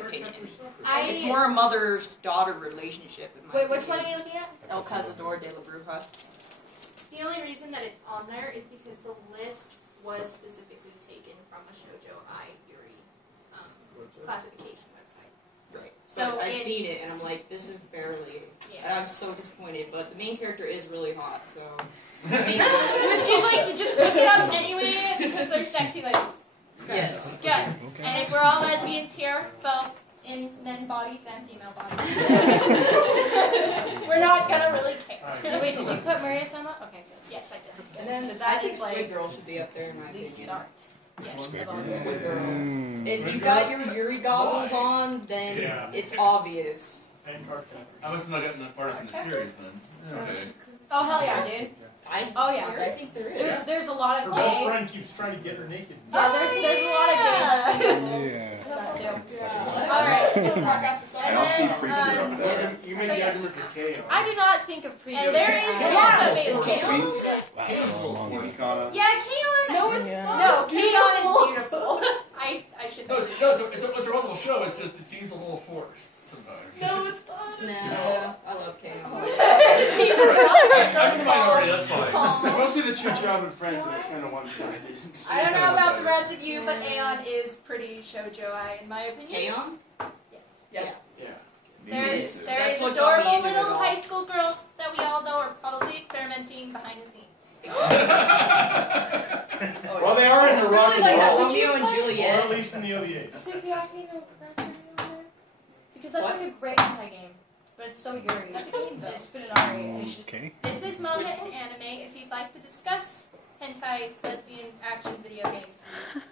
my opinion. It's more a mother-daughter relationship. Wait, which one are you looking at? El Cazador de la Bruja. The only reason that it's on there is because the list was specifically taken from a shoujo Yuri classification website. Right. So I've seen it, and I'm like, this is barely. Yeah. And I'm so disappointed. But the main character is really hot, so. Just pick it up anyway because they're sexy ladies. Yes. Good. Okay. And if we're all lesbians here, both in men bodies and female bodies, we're not gonna really care. So wait, did you put Maria Sama? Okay, good. Yes, I did. And then so I that think is Squid like Girl should be up there in my opinion. Start. Yes. Squid Girl. If you got your Yuri goggles on, then it's obvious. I must have not gotten that far from the series then. Okay. Oh hell yeah, dude. I think there is. There's a lot of her best friend keeps trying to get her naked. Yeah, there's a lot of gay Alright. I'll see preview of that. You made the argument for K-On. I do not think of preview. And there is Sweets. Yeah, K-On. No, it's not. No, K-On is beautiful. I should know. No, it's a wonderful show. It's just it seems a little forced sometimes. No, it's not. No, I love K-On. I'm the minority. That's fine. It's mostly the two childhood friends, and it's kind of one-sided. I don't know about the rest of you, but Aeon is pretty shoujo-I in my opinion. Aeon? Yes. Yeah. There is adorable little high school girls that we all know are probably experimenting behind the scenes. Well, they are in the rock and roll. Romeo and Or Juliet. at least in the OVAs. Because that's like a great anti-game. But it's so Yuri. That's a game, though. It's Funari. Okay. This is manga and anime. If you'd like to discuss hentai lesbian action video games,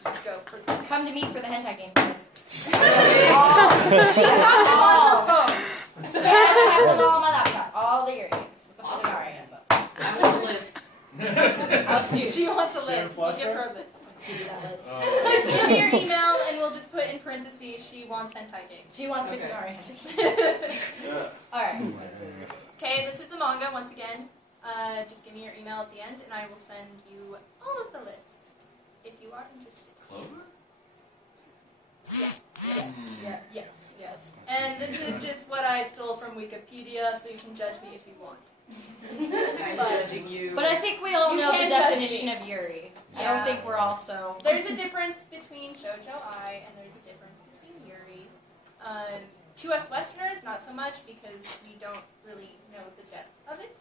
just go for the Come to me for the hentai games, guys. She's got them on her phone. Yeah, I have them all on my laptop. All the Yuri games. With the Funari in them. I want a list. She wants a list. We'll give her a list. Give me that list. Just give me your email and we'll just put in parentheses she wants hentai games. She wants Funari. Alright. Okay, this is the manga once again. Just give me your email at the end and I will send you all of the list if you are interested. Clover? Yes. Yes. Yes. And this is just what I stole from Wikipedia, so you can judge me if you want. I'm judging you. But I think we all You know the can judge definition me. of Yuri. I Yeah. don't think we're all so... There's a difference between shoujo-I and there's a difference between Yuri. To us Westerners, not so much because we don't really know the depth of it.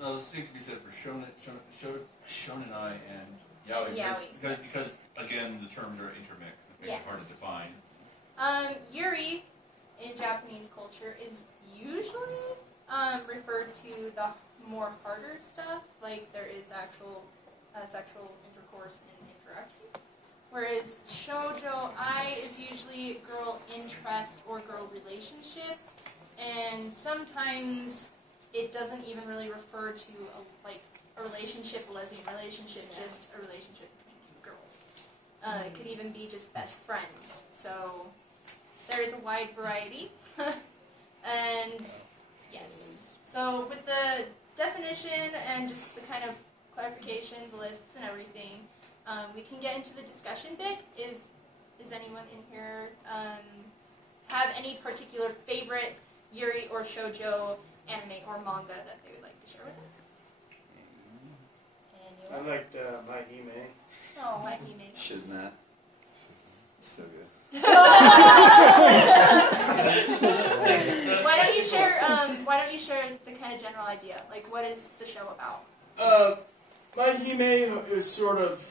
No, the same can be said for shonen-ai and yaoi. Yaoi, Because again, the terms are intermixed. It's Yes. hard to define. Yuri in Japanese culture is usually referred to the more harder stuff, like there is actual sexual intercourse and interaction. Whereas shoujo-I is usually girl interest or girl relationship, and sometimes it doesn't even really refer to a relationship, a lesbian relationship, just a relationship between two girls. It could even be just best friends. So there is a wide variety. And yes. So with the definition and just the kind of clarification, the lists and everything, we can get into the discussion bit. Is anyone in here have any particular favorite Yuri or shoujo anime or manga that they would like to share with us? I liked My Hime. Oh, my Hime. Shizmat. So good. Why don't you share the kind of general idea? Like, what is the show about? My Hime is sort of,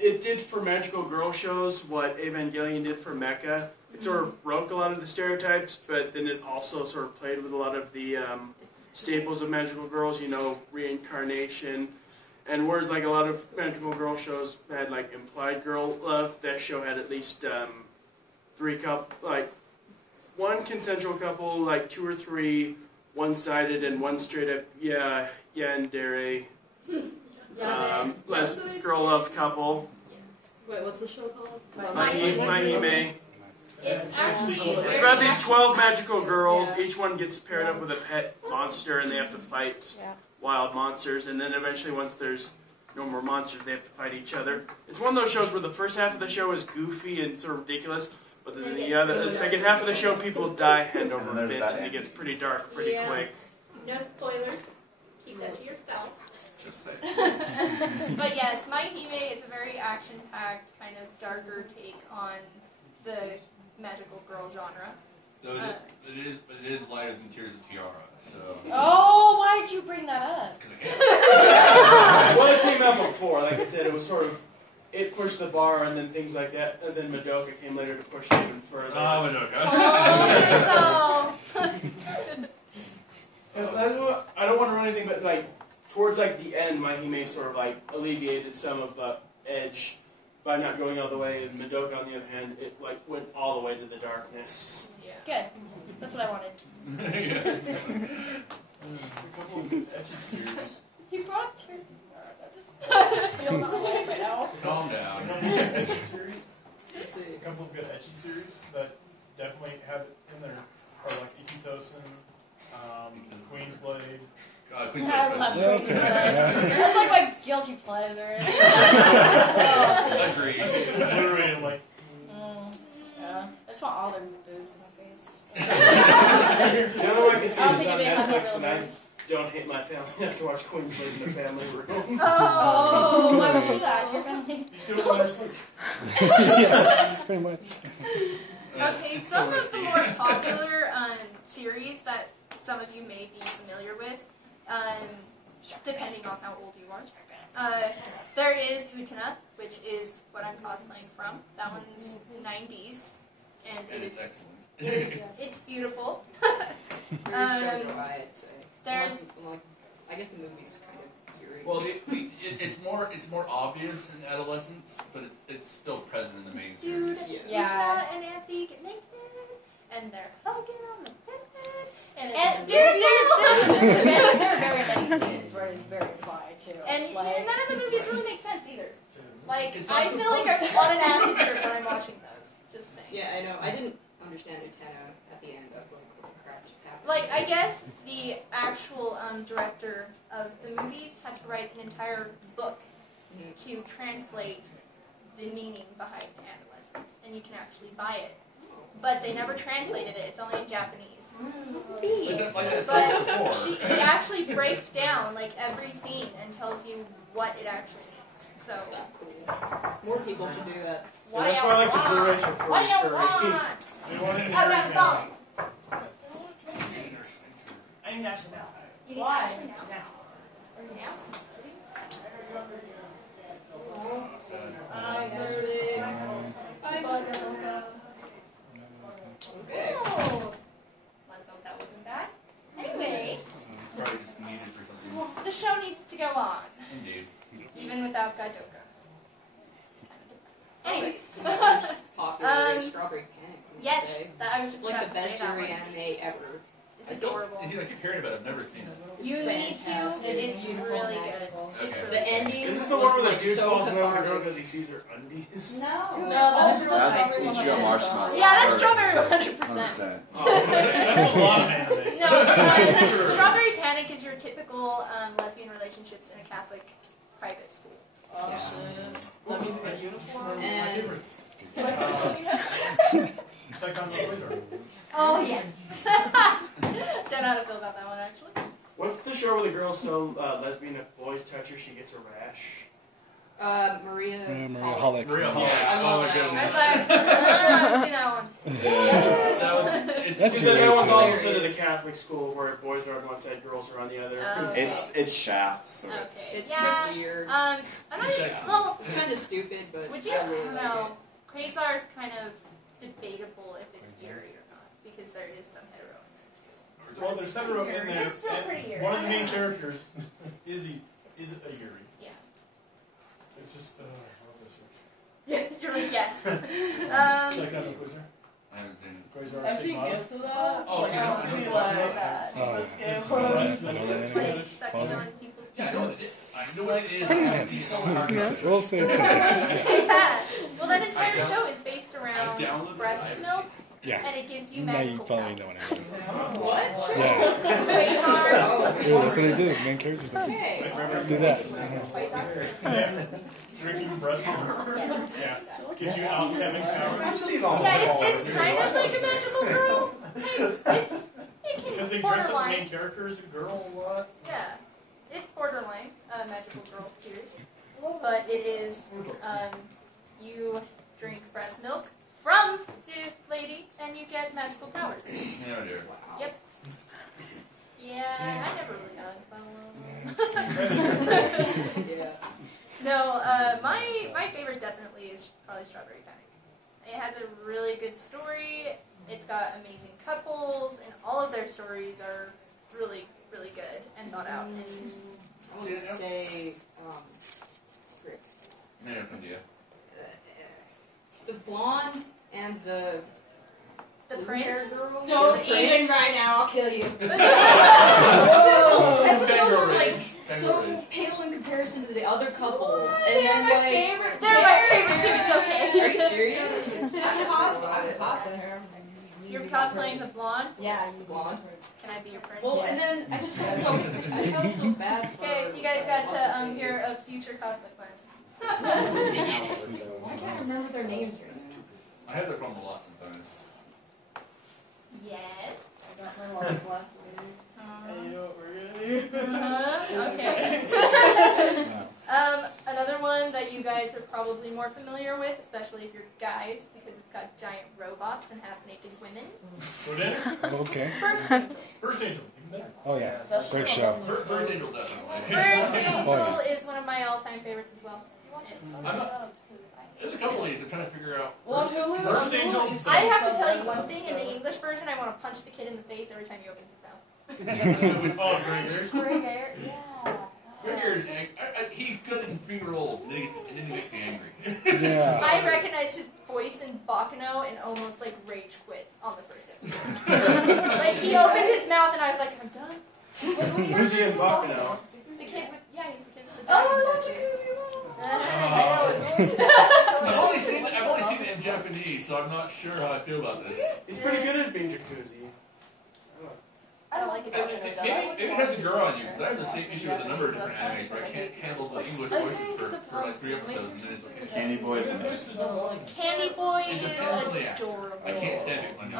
it did for magical girl shows what Evangelion did for mecha. It sort of broke a lot of the stereotypes, but then it also sort of played with a lot of the staples of magical girls, you know, reincarnation. And whereas like a lot of magical girl shows had like implied girl love, that show had at least one consensual couple, like 2 or 3 one-sided and one straight up yandere girl love couple. Wait, what's the show called? My Hime. It's actually It's about these 12 magical girls. Each one gets paired up with a pet monster, and they have to fight wild monsters. And then eventually, once there's no more monsters, they have to fight each other. It's one of those shows where the first half of the show is goofy and sort of ridiculous, but But then the second half of the show, people die hand over And there's fist, that and it ending. gets pretty dark pretty Yeah. quick. No spoilers. Keep that to yourself. Just say. But yes, My Hime is a very action-packed, kind of darker take on the magical girl genre. No, it is lighter than Tears of Tiara, so. Oh, why'd you bring that up? 'Cause I can't. Well, it came out before. Like I said, it was sort of, it pushed the bar and then things like that. And then Madoka came later to push it even further. Oh, Madoka. Oh, I don't want to run anything, but like towards like the end, My Hime sort of like alleviated some of the edge by not going all the way, and Madoka, on the other hand, it like went all the way to the darkness. Good. That's what I wanted. Yeah. A couple of ecchi series. He brought tears in the heart. I'm just feeling that way right now. Calm down. A couple of good ecchi series. Let's see. A couple of good ecchi series that definitely have it in there are like Ikitosen, Queen's Blade. Queen's I Blade love Special. Queen's Blade. That's like my guilty pleasure. Agreed. Literally, like, Yeah. I just want all their boobs in my face. The only one I can see I don't is think on it has Netflix, real and I boobs. don't hate my family enough to watch Queen's Blade in the family room. Oh, why would you do that? Your family. you do it when I sleep. Yeah, pretty much. Okay, some of the more popular series that some of you may be familiar with, depending on how old you are. There is Utena, which is what I'm cosplaying from. That one's 90s, and And it it's is excellent. it's beautiful. Very shoujo, I'd say. There's Like, I guess the movie's kind of Yuri. Well, it's more obvious in adolescence, but it's still present in the main dude, series. Yeah. Utena and Anthony get naked, and they're hugging on the bed, and And it's there are very many scenes where it's very implied too. and like, none of the movies really make sense either. Like, It's not I feel like I'm on an acid trip when I'm watching those. Just saying. Yeah, I know. I didn't understand Utena at the end. I was like, what the crap just happened? Like, I guess the actual director of the movies had to write an entire book to translate the meaning behind adolescence, and you can actually buy it. But they never translated it. It's only in Japanese. But she actually breaks down like every scene and tells you what it actually means. So That's cool. More people should do that. So that's why I like the Blu-rays for free. What do you or- want? You want it I got a phone. I need action now. You need Why? action now. Now. Okay. Oh. Let's hope that wasn't bad. Anyway, Probably just needed for something. the show needs to go on, Indeed. even without Gadoka. It's kind of depressing. Anyway. Popular Strawberry Panic. I would Yes, say. that, I was just It's like about the to best say that Yuri one. anime ever. It's adorable. I keep hearing about it. I've never seen it. You need to. fantastic. It's Beautiful, really magical. good. It's Okay. really The good. ending This is the was one where the like dude so falls in love with the girl cathartic. because he sees her undies. No, Dude, that's That's Strawberry Ichigo Lemonade Marshmallow. song. Yeah, that's Or- Strawberry 100%. 100%. That's a lot of anime. No, Strawberry Panic is your typical lesbian relationships in a Catholic private school. Oh Yeah. shit. Let me see uniform. My And- favorites. Psych on the Wizard. Oh, yes. Don't know how to feel about that one, actually. What's the show where the girl's so lesbian if boys touch her she gets a rash? Maria. Maria Holic. Holic. Maria Hall. Yeah, I Oh love my that. I goodness. was like, I haven't seen that one. That was, it's That's Because your that one's race, also right? set at a Catholic school where boys are on one side, girls are on the other. Oh, okay. It's Shaft, so Okay. it's It's, Yeah. it's weird. I'm not even, well, It's kind of stupid, but would you, I really like no, Quasar is kind of debatable if it's Yuri or not, because there is some hetero in there too. Well, there's hetero in there. It's still and pretty Yuri. One of the main characters is a Yuri. Yeah. It's just, what was it? Yeah, you're like, yes. Psych on the Wizard. I haven't seen it. Quasar I've seen Stigmata. gifs of that. Oh, like, yeah. honestly, like that. Oh. The scam The rest ones. of them Another are Like, sucking Father? on people's Yeah, I know what it is. I know what it is. Pretty I intense. haven't seen it. We'll say it's intense. Yeah. Well, that entire show is based around I downloaded it. breast I haven't milk seen Yeah. and it gives you Now you magical probably powers. know what I mean. What? Yeah. Quasar. Yeah, that's what they do. Main characters Okay. do that. Quasar. Drinking breast milk. Yeah. Gives you alchemic I've powers. seen all Yeah, it's kind of like a magical girl. Like, it Because they can dress up the borderline. main character as a girl a lot. Yeah, it's borderline magical girl series, but it is you drink breast milk from the lady and you get magical powers. Oh dear. Yep. Yeah, I never really got it. Yeah. No, my favorite definitely is probably Strawberry Panic. It has a really good story. It's got amazing couples, and all of their stories are really, really good and thought out. And I would say, frick. No idea. The blonde and the Prince. girl. Don't The even prince. right now. I'll kill you. Those episodes are like Rage. so Rage. pale in comparison to the other couples, and They're then my like. favorite. They're my favorite too, it's okay. Are you serious? I'm cosplaying her. You're cosplaying the blonde? Yeah, you Blonde. Can I be your prince? Well, and then I just felt so bad for. Okay, you guys got to hear of future cosplay plans. I can't remember their names right now. I have that problem a lot sometimes. Yes. I got my love left. And you know what we're gonna do? Okay. Another one that you guys are probably more familiar with, especially if you're guys, because it's got giant robots and half-naked women. Go down. Okay. First Angel. Even better. Oh yeah, great show. First Angel definitely. First Angel Oh, is one of my all-time favorites as well. I'm not. There's a couple of these. I'm trying to figure out. Well, Hulu. First Angel. I have to tell you one thing, in the English version, I want to punch the kid in the face every time he opens his mouth. Oh, Grey Bears. Gray hair. Yeah. Figures, he's good in 3 roles, and then he gets me angry. Yeah. I recognized his voice in Bakano and almost like rage quit on the first episode. Like he opened his mouth and I was like, I'm done. Who's he in Bakano? The kid with he's the kid with the dragon Oh, tattoo. I know his voice. I've only seen it in Japanese, so I'm not sure how I feel about this. He's pretty good at being jacuzzi. I don't like it. Maybe that's a girl on you, because I have the same issue with a number of different animes where I can't handle the English voices for like 3 episodes, and then it's okay. Candy Boys and Candy Boy It is depends on the actor. adorable. I can't stand it when And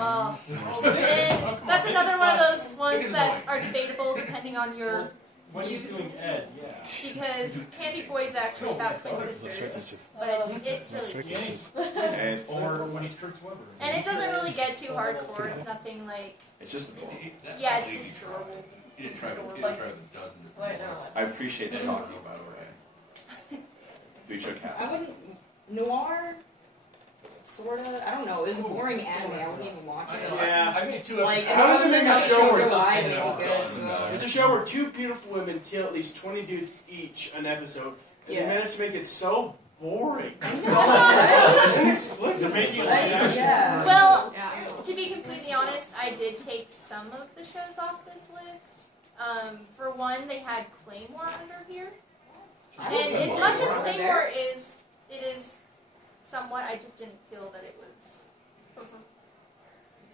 that's another one of those ones that are debatable depending on your When he's views. doing Ed, yeah. Because Candy Boy is actually about twin sisters, but it's really cute. It's, Or when he's Kurt Weber. And it doesn't really get too hardcore. It's nothing like it's just yeah, it's just adorable. He didn't try a dozen different ones. I appreciate the talking by the way. Future I Cat. wouldn't noir. Sorta. I don't know. It was a boring anime. I wouldn't even watch it. Yeah. I made 2 Like, episodes. How does it make a show where shoujo it's I just make one it good. episode, So. It's a show where 2 beautiful women kill at least 20 dudes each an episode, and Yeah. they managed to make it so boring. It's They're inexplicable. making Yeah. Well, to be completely honest, I did take some of the shows off this list. For one, they had Claymore under here, and as much as Claymore is somewhat, I just didn't feel that it was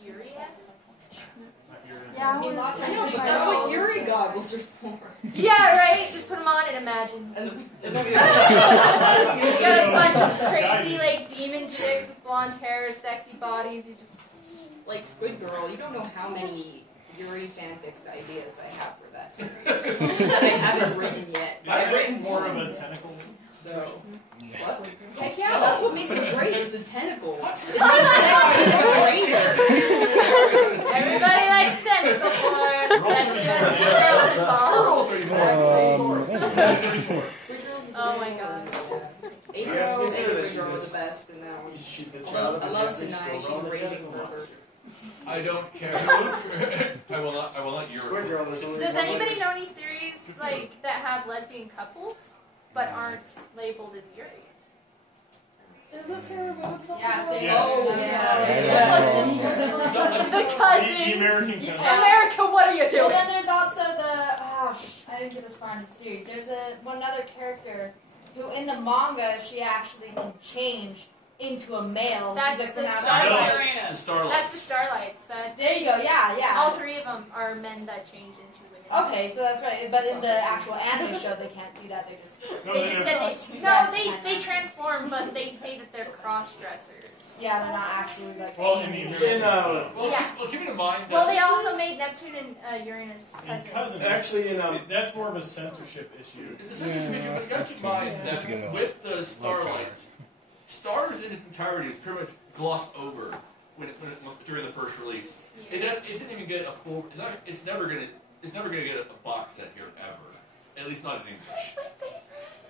Yuri-esque. Yeah, I know, but that's what Yuri goggles are for. Yeah, right? Just put them on and imagine. And You got a bunch of crazy, like, demon chicks with blonde hair, sexy bodies, you just... like Squid Girl, you don't know how many Yuri fanfics ideas I have for that series that I haven't written yet. I've written more one. of a tentacle. So, what? Heck yeah, that's what makes it great is the tentacles. It makes sex Everybody likes tentacle porn, especially when it's girls involved. Squid Girl's Oh my god. Eiko thinks Squid Girl was the best in that one. She's the I child love, of I a love Japanese Sinai, school she's a girl raging that's pervert. I don't care. I will not Squid Yuri. Girl was only Does one anybody letter. know any series like that have lesbian couples but aren't labeled as Yuri? Is that Sarah Moon's something? Yeah, like Sarah that? Oh, The The cousins. American cousin. America, what are you Well, doing? then there's also I didn't get this far in the series. There's one other character who, in the manga, she actually can change into a male. That's She's like, the from Starlights. The Starlights. That's the Starlights. That's There you go. Yeah. all three of them are men that change into women. Okay, so that's right. But in the actual anime show, they can't do that. They just They just said they transform, but they say that they're cross dressers. yeah, they're not actually like. Well, in the changing. Keep in mind that Well, they also made Neptune and Uranus And cousins. Actually, that's more of a censorship issue. it's a censorship issue, but you gotta keep in mind that with the Starlights, Stars in its entirety is pretty much glossed over during the first release. Yeah. It didn't even get a full. It's never gonna get a box set here ever. At least not in English.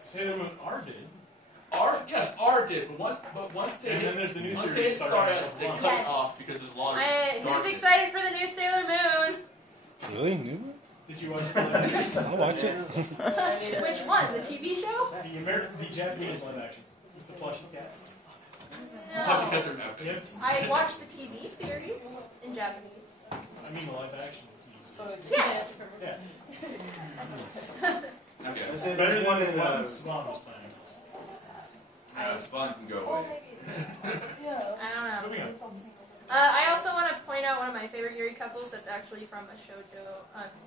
Sailor Moon R did. R did, but once they And hit, then there's the new once series they hit Star starting S, they next cut month. it off because there's a lot of Who's darkness. excited for the new Sailor Moon? Really? New? Did you watch the I'll watch it. Which one? The TV show? the Japanese live action with the plushy cats? Plushy cats are epic. Yes. I watched the TV series in Japanese. I mean the live action TV series. Yeah. Yeah. Okay. I said Better there's than one the in one Spawn was playing. Spawn can go away. I don't know. Moving on. I also want to point out one of my favorite Yuri couples that's actually from a shoujo,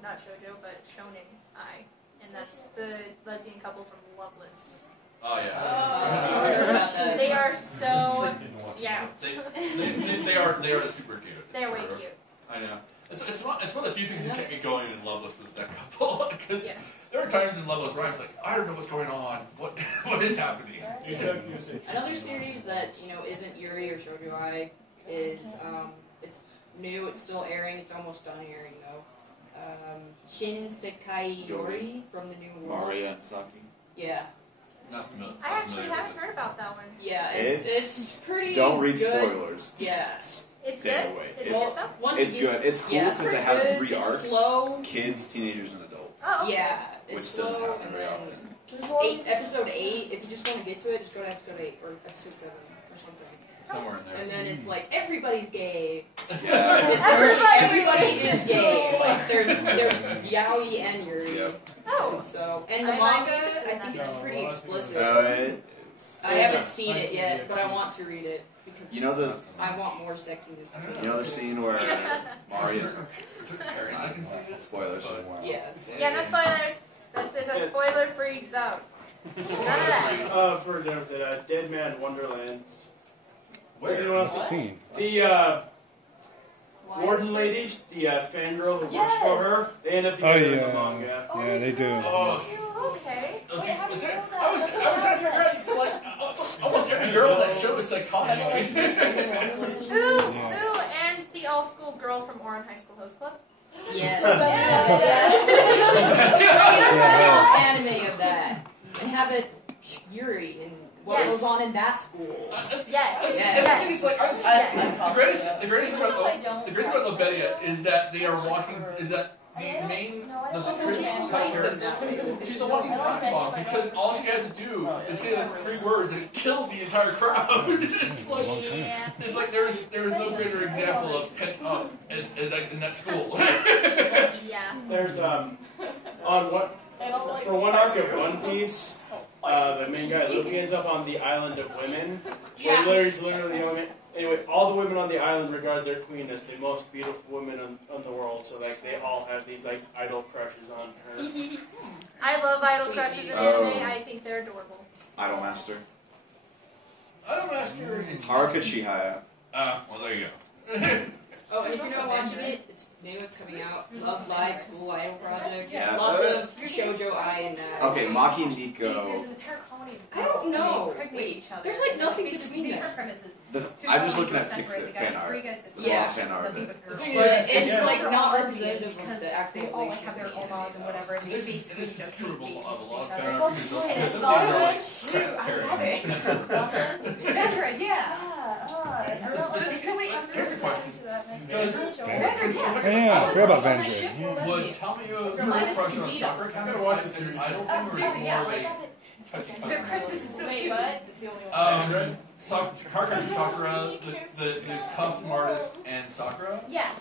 not shoujo, but shonen ai, and that's the lesbian couple from Loveless. Oh yeah. They are so, yeah. They are super cute. They're way cute. I know. It's one of the few things that kept me going in Loveless was that couple because Yeah. there are times in Loveless where I was like, I don't know what's going on. What is happening? Another series that isn't Yuri or shoujo ai is it's new. It's still airing. It's almost done airing though. Shin-Sekai Yori from the New World. Maria and Saki. Yeah. Not familiar. I actually haven't heard about that one. Yeah. It's pretty. Don't read good. spoilers. Yeah. It's Stay good? away. Is It's- it though? Once It's you get- good. It's cool yeah, because pretty it has good. 3 It's arcs: slow. kids, teenagers, and adults. Oh, okay. Yeah. It's Which slow, doesn't happen and very then often. episode 8. If you just want to get to it, just go to episode 8 or episode 7 or something. Somewhere in there. And then it's like everybody's gay. Yeah. It's everybody is gay. Like there's yaoi and yuri. Yep. Oh. So and the I might manga, be interested in I think that. it's pretty explicit. It is. I haven't seen it yet, but I want to read it because You know the I want more sexiness. scene where Maria. I can see it. Spoilers. Yes. Yeah, no spoilers. This is a spoiler-free zone. None of that. For example, Dead Man Wonderland. Where? Does anyone else Scene. The warden lady, the fangirl who works for her, they end up together in the manga. Yeah, they do. Oh, Okay. was it? I was trying to figure out. It's like almost every girl in that show is psychotic. Ooh, and the all-school girl from Oran High School Host Club. Yes. Yeah. Anime of that and have it Yuri and what goes on in that school. Yes. And the thing is, like, the greatest thing about Lobedia is that they are walking. Is that the main the prince type character? She's a walking time bomb because all she has to do is say like 3 words and it kills the entire crowd. It's like there is no greater example of pent up in that school. Yeah. There's for one arc of One Piece, the main guy Luffy ends up on the island of women. Yeah. Where he's literally the only. Anyway, all the women on the island regard their queen as the most beautiful woman on the world. So like they all have these like idol crushes on her. I love idol crushes in anime. I think they're adorable. Idolmaster. Idolmaster. It's Haruka Chihaya. Well, there you go. Oh, and if you're not watching it, it's new. It's coming out. Love Live School Idol Project. Yeah. Lots of shoujo ai in that. Okay, Maki Nico. I don't know. Wait, there's like nothing between them. I'm just looking at fan art. Yeah. Fan art. The thing But is, it's Yeah. like not representative of the actual They all like have their relationship. omas and whatever, and they this basically is just true of a compete lot of each fan other. art because It's those so are like good. I love it. Veteran, yeah. Here's a question. Yeah, I forgot about Vandroid. Yeah. Would Tamio crush on Sakura kind of watch this idol thing, or is it more of a touchy Their Christmas is so cute. Sakura, the costume artist, and Sakura. Yeah.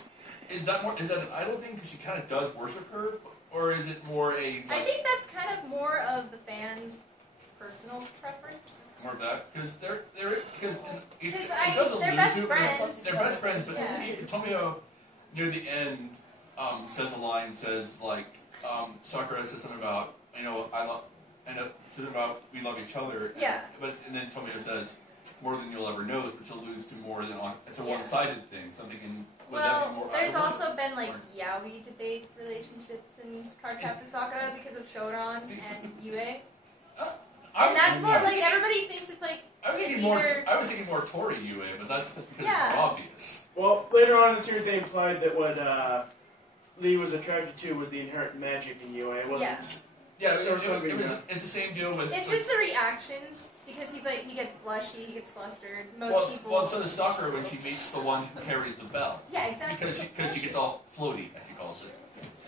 Is that an idol thing because she kind of does worship her, or is it more a? I think that's kind of more of the fans personal preference. More of that because they're because it Because does allude they're best to friends. they're best friends, but Yeah. Tomio near the end says a line like Sakura says something about I know says about we love each other. Yeah. And then Tomio says more than you'll ever know, which alludes to more than it's a Yeah. one-sided thing. So I'm thinking would Well, that be more? there's also been like yaoi debate relationships in Cardcaptor Sakura because of Shodan and Yue. And that's more like everybody thinks it's like I was thinking more Tori Yue, but that's just because it's more obvious. Well, later on in the series, they implied that what Lee was attracted to was the inherent magic in Yue. It wasn't. Yeah, it's the same deal with. It's just the reactions because he gets blushy, he gets flustered. Most people. Well, so does Sakura when she meets the one who carries the bell. Yeah, exactly. Because she gets all floaty, as she calls it.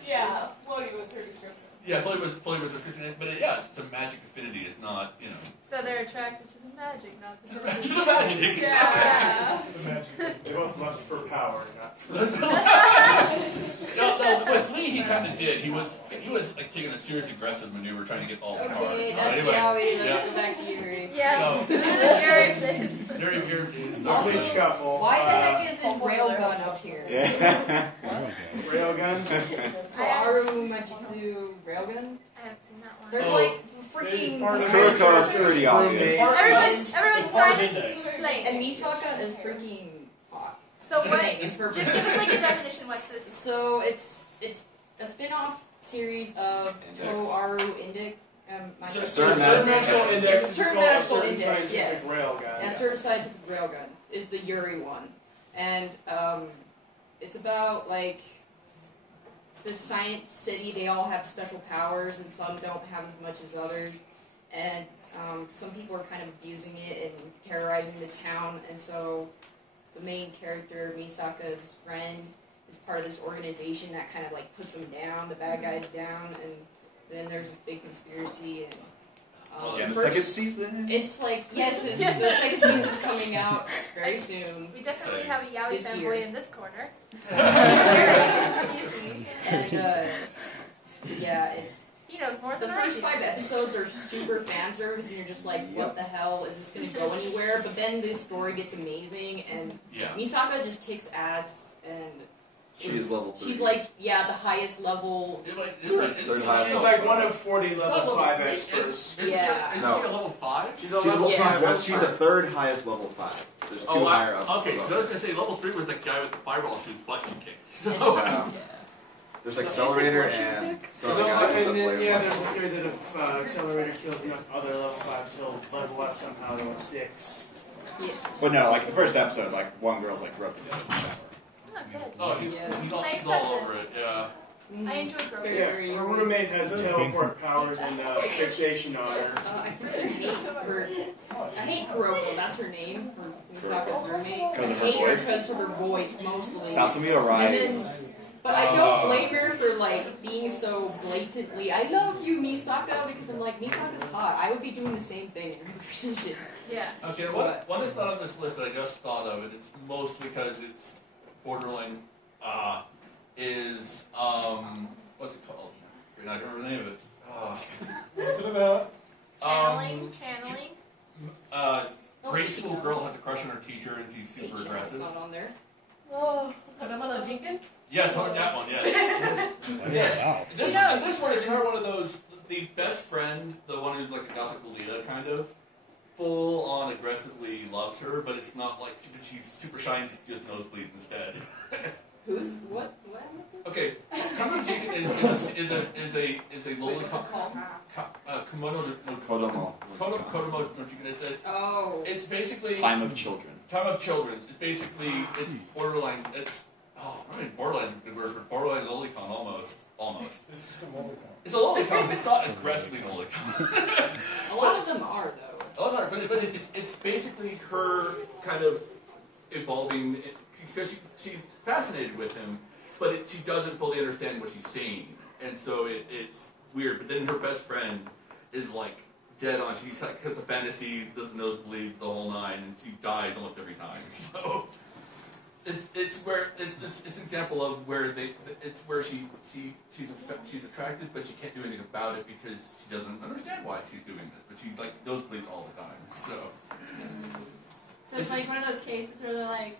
Yeah, floaty was her description. Yeah, floaty was her description, but it's a magic affinity. It's not, So they're attracted to the magic, not the to the magic. Yeah. The magic. They both lust for power, not for. No, with Lee he kind of did. He was like taking a serious aggressive maneuver, trying to get all the cards. Okay, So that's anyway, yaoi. Let's go back to Yuri. Yeah. So, Yuri, please. very please. Also, Bleach couple. why the heck isn't Railgun up here? Yeah. Railgun. Aru Majitsu Railgun? I haven't seen that one. There's like freaking. Kuroko's pretty obvious. Everyone silence to explain. And Misaka is freaking hot. So what? It's Just give us like a definition. What's this? So it's a spin-off series of Toaru Index. Certain magical index is Certain called a magical certain index, scientific yes. railgun. That certain scientific railgun is the Yuri one, and it's about like the science city. They all have special powers, and some don't have as much as others. And some people are kind of abusing it and terrorizing the town. And so the main character, Misaka's friend, is part of this organization that kind of like puts them down, the bad guys down. And then there's this big conspiracy. And the second season. it's like the second season is coming out very soon. We definitely have a yaoi This fanboy year. in this corner. Excuse me. And it's. He knows more The than I first do. 5 episodes are super fan service, and you're just like, what the hell? Is this going to go anywhere? But then the story gets amazing, and Misaka just kicks ass, and She's level 3. she's like, the highest level. She's like one of 40 level 5 espers. Isn't she a level 5? She's a level 5. She's the third highest level 5. There's 2 higher up. Okay, so I was going to say level 3 was the guy with the fireball whose butt she kicked. So. There's Accelerator and some other guy with the flare. There's a theory that if Accelerator kills enough other level 5s, he'll level up somehow to a 6. Yeah. But no, like the first episode, like one girl's like roughly dead in the shower. Oh, she's all over it, yeah. I enjoyed growing Yeah, her roommate has teleport powers and fixation on her. I hate Kuroko, that's her name, Misaka's roommate. Because I of her hate her voice? because of her voice, mostly. Sounds to me alright. But I don't blame her for like being so blatantly, I love you, Misaka, because I'm like, Misaka's hot. I would be doing the same thing in her position. Yeah. Okay, one is not on this list that I just thought of, and it's mostly because it's borderline, is, what's it called? I don't remember the name of it. What's it about? Channeling. Grade school girl has a crush on her teacher, and she's super It's aggressive. not on there. Oh, Tabemono Jinkin? Yes, that one, yes. This one is not one of those, the best friend, the one who's like a gothic Lolita, kind of, full on aggressively loves her, but it's not like she's super shy and just does nosebleeds instead. Who's, what was it? Okay, Kamono Jinkin is a lowly Kodomo. Kodomo no Jinkin. It's basically Time of Children. Time of Children. It's basically, it's borderline, borderline is a good word for borderline lolicon, almost. It's just a lolicon. It's a lolicon, but it's not aggressively lolicon. A lot of them are, though. A lot of them are, but it's basically her kind of evolving, because she's fascinated with him, but she doesn't fully understand what she's saying, and so it's weird. But then her best friend is like dead on. She's like, has the fantasies, does the nosebleeds, the whole nine, and she dies almost every time. it's where it's this example of where it's where she's attracted, but she can't do anything about it because she doesn't understand why she's doing this. But she like nosebleeds all the time. So. So it's like one of those cases where they're like,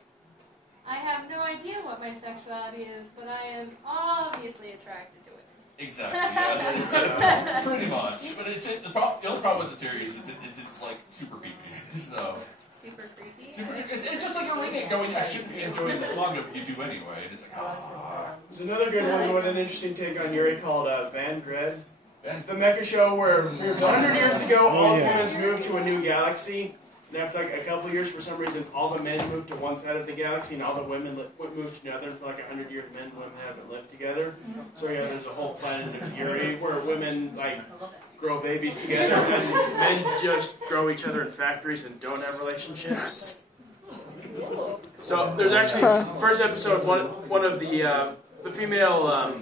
I have no idea what my sexuality is, but I am obviously attracted to women. Exactly. Yes. Pretty much. But the only problem with the series is it's like super creepy. So. Super creepy. It's just like you're reading it going, I shouldn't be enjoying this manga, but you do anyway. And it's like, ah. There's another good one with an interesting take on Yuri called Van Dread. It's the mecha show where 100 years ago, all humans moved to a new galaxy. And after like a couple of years, for some reason, all the men moved to one side of the galaxy, and all the women moved to another. And for like 100 years, men and women haven't lived together. So yeah, there's a whole planet of Yuri where women like grow babies together, and men just grow each other in factories and don't have relationships. So there's actually first episode one of the female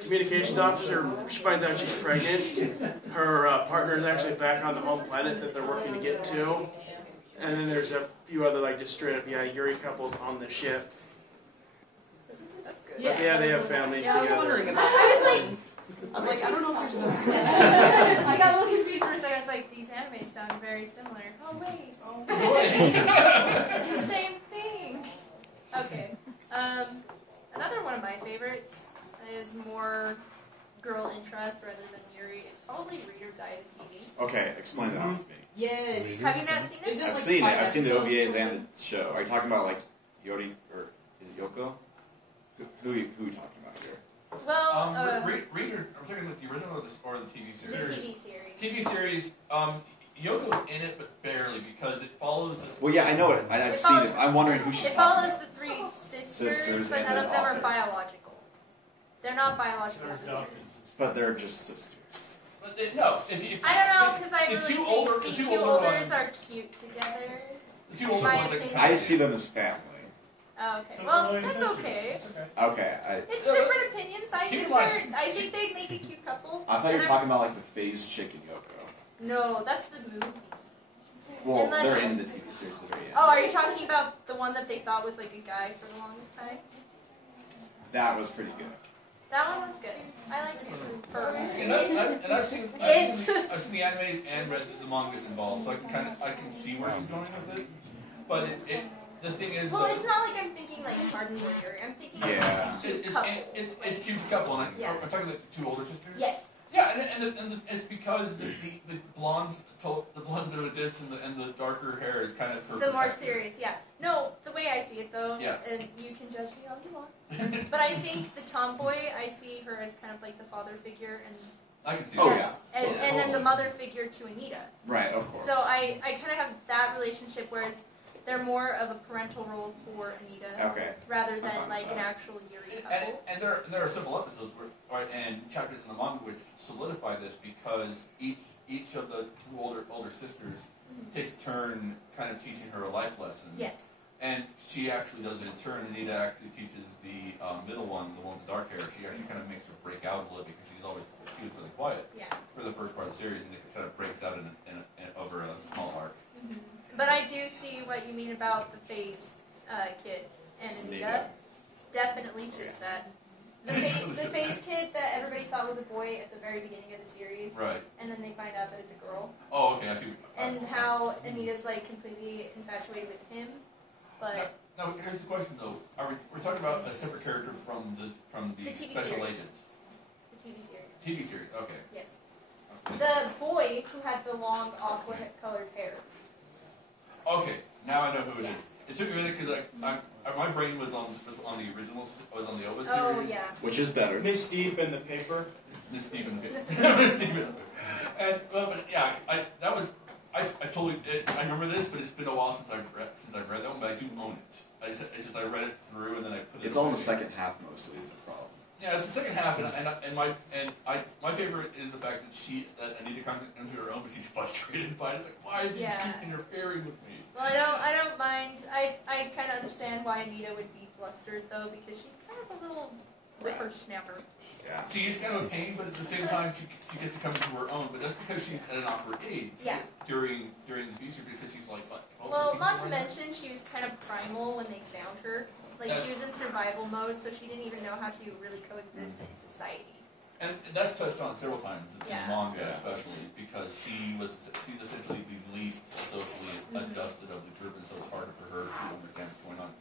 communications officer, she finds out she's pregnant. Her partner is actually back on the home planet that they're working to get to. And then there's a few other like just straight up Yuri couples on the ship. That's good. But yeah, they have families I was together. wondering about I was like, I don't know if there's enough. I got a little confused for a second. I was like, these animes sound very similar. Oh wait. It's the same thing. Okay. Another one of my favorites is more girl interest rather than Yuri. It's probably Read or Die the TV. Okay, explain that to me. Yes. Have you not seen it? I've seen it. I've seen the OVAs and the show. Are you talking about like Yori or is it Yoko? Who are you talking about here? Well, Read or I'm talking about the original or the TV series. The TV series. TV series. Yoko's in it, but barely because it follows. Well, yeah, I know it. I've seen it. I'm wondering who she's It talking follows about. the three sisters, Sisters but and none then of them are author. biological. They're not biological sisters. But they're just sisters. But no, I don't know because I the really two think older- the the two two older olders ones- are cute together. The two older My ones, opinion. I see them as family. Oh, okay. So Well, really that's sisters. okay. Okay, It's different opinions. I Keep think in mind- they'd make a cute couple. I thought you And were talking about like the phase chick and Yoko. No, that's the movie. Well, Unless- they're in the TV series. The very end. Oh, are you talking about the one that they thought was like a guy for the longest time? That was pretty good. That one was good. I like him. I've seen the animes and read the mangas involved, so I can see where she's going with it. But the thing is, Well, it's not like I'm thinking like hardcore Yuri. I'm thinking like Yeah. a cute couple. it's cute couple, and Yeah. I'm talking about the two older sisters. Yes. Yeah, and it's because the blonde's a bit of a ditz, and the darker hair is kind of her The more protector. serious, yeah. No, the way I see it though, Yeah. and you can judge me all you want, but I think the tomboy, I see her as kind of like the father figure, and I can see Oh, that. yeah. and then the mother figure to Anita. Right, of course. So I kind of have that relationship, whereas they're more of a parental role for Anita, Okay. rather I'm than fine like with an that. actual Yuri couple. And there are several episodes and chapters in the manga which solidify this because each of the two older sisters takes a turn kind of teaching her a life lesson. Yes. And she actually does it in turn. Anita actually teaches the middle one, the one with the dark hair. She actually kind of makes her break out a little because she was really quiet Yeah. for the first part of the series, and it kind of breaks out over a small arc. But I do see what you mean about the phased kid and Anita. Anita. Definitely true that. The phased kid that everybody thought was a boy at the very beginning of the series, Right. and then they find out that it's a girl, Oh, okay. I see. and how Anita's like completely infatuated with him, but Now, here's the question though: we're talking about a separate character from the The TV special series. agent the TV series. TV series? Okay. Yes. The boy who had the long aqua-colored hair. Okay. Now I know who it Yeah. is. It took me a minute because my brain was on the original, was on the OVA series. Oh yeah. Which is better. Miss Deep in the paper. Miss Stephen. Miss Stephen. And but yeah, I totally. I remember this, but it's been a while since I've read that one, but I do own it. It's just I read it through and then I put it. It's all in the second half mostly is the problem. Yeah, it's the second half, and my favorite is the fact that Anita comes into her own, but she's frustrated by it. It's like, why do you keep interfering with me? Well, I don't mind. I kind of understand why Anita would be flustered though, because she's kind of a little Whippersnapper. Yeah. She is kind of a pain, but at the same time, she gets to come to her own. But that's because she's at an awkward age. Yeah. During the future, because she's like, what? 12, Well, 13, not to something like mention, she was kind of primal when they found her. Like, That's- she was in survival mode, so she didn't even know how to really coexist in society. that. And that's touched on several times in Yeah. manga, especially because she's essentially the least socially adjusted of the group, and so it's harder for her to understand what's going on.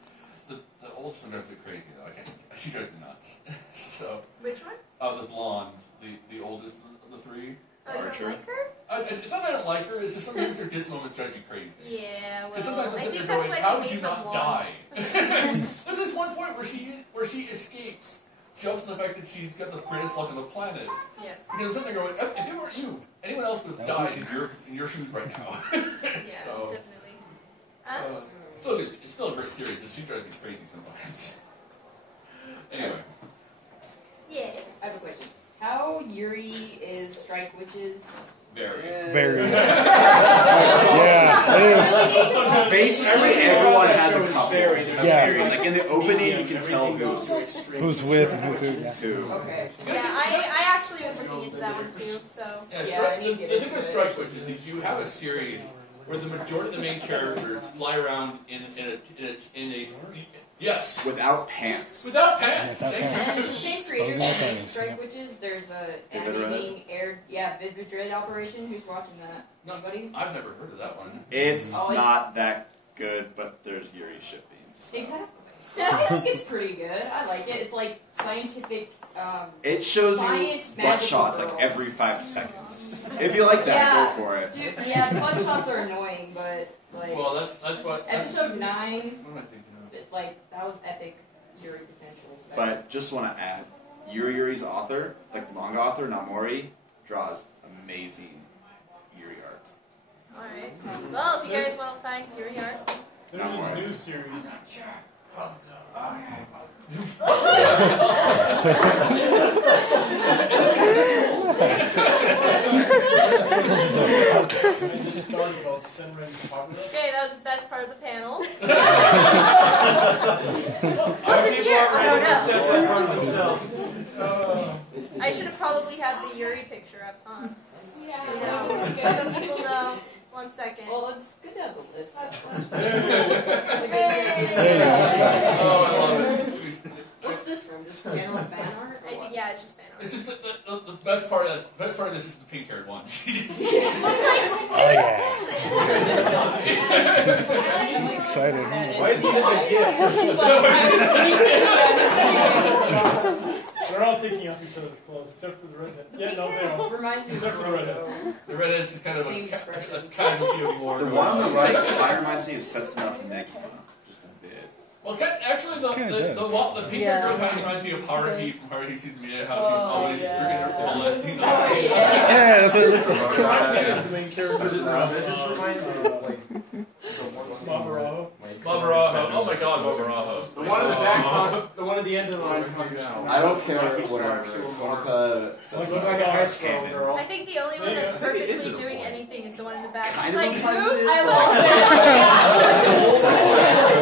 The oldest one drives me crazy though. I can't. She drives me nuts. So. Which one? The blonde, the oldest of the three. Oh, you don't like her? It's not that I don't like her. It's just sometimes her did moments drive me crazy. Yeah, well, Because sometimes I I'm think sitting that's there going, why how they did you made her not blonde. die? There's this one point where she escapes just in the fact that she's got the greatest luck on the planet. Yes. Because I'm sitting there going, if it weren't you, anyone else would have died in your shoes right now. Yeah, So, definitely. it's still a great series, and she drives me crazy sometimes. Anyway. Yeah. I have a question. How Yuri is Strike Witches? Very. Yeah, it is. Basically, everyone has a couple. Yeah. Period. Like in the opening, you can tell who's with and who's who. Okay. Yeah, I actually was looking into that one too, so. Yeah, the thing with Strike Witches is you have a series where the majority of the main characters fly around in a yes, without pants. Without pants. And it's the same creators that make Strike Witches. There's a Vivid anime Red? being aired. Yeah, Vivid Dread Operation. Who's watching that? Nobody? I've never heard of that one. It's not that good, but there's Yuri shipping. So. Exactly. I think it's pretty good. I like it. It's like scientific. It shows science, you butt shots girls. like every 5 seconds. If you like that, go for it. Dude, yeah, the butt shots are annoying, but like. Well, that's what. Episode 9. What am I thinking of? Like that was epic. Yuri potentials. But just want to add, Yuri's author, like the manga author, Namori, draws amazing Yuri art. Alright. Well, if you guys want to find Yuri art. There's a new series. Okay, that's part of the panel. What's Some in people here? are I don't ready to set that know. part themselves. I should have probably had the Yuri picture up, huh? Yeah. So people know. 1 second. Well, it's good to have the list. Oh, I love it. What's this from? Just general fan art? Yeah, it's just fan art. It's just the best part of that. The best part of this is the pink-haired one. Oh yeah. She's excited. Why is this a gift? They're all taking off each other's clothes, except for the redhead. Yeah, no, they don't. Reminds me Except of for the redhead. The redhead is just kind of Same a expressions. casualty of war. The one on the right kind of reminds me of Setsuna from Neki, just a bit. Well, actually, the pink girl kind of reminds me of Haruhi from Haruhi Season Media, how she's always freaking molesting those kids. Yeah, that's what it looks like. The main characters in That just reminds me of like Mabaraho. Mabaraho. Oh my god, Mabaraho. The one in the back, the one at the end of the line comes from. I don't care, Rocky whatever. Star, Konoha Looks like a high school girl. I think the only one that's purposely doing anything is the one in the back. She's Kind like, of I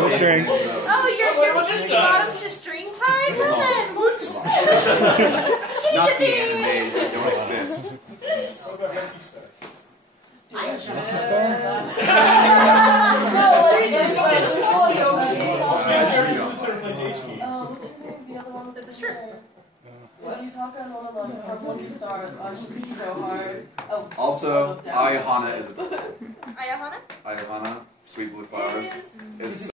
No string. Oh, your bottom's just string tied? Well then, skinny Not the dipping! animes that don't exist. What about Rocky Star? This is true. Also, Ayahana is a Ayahana? Ayahana, Sweet Blue Flowers, is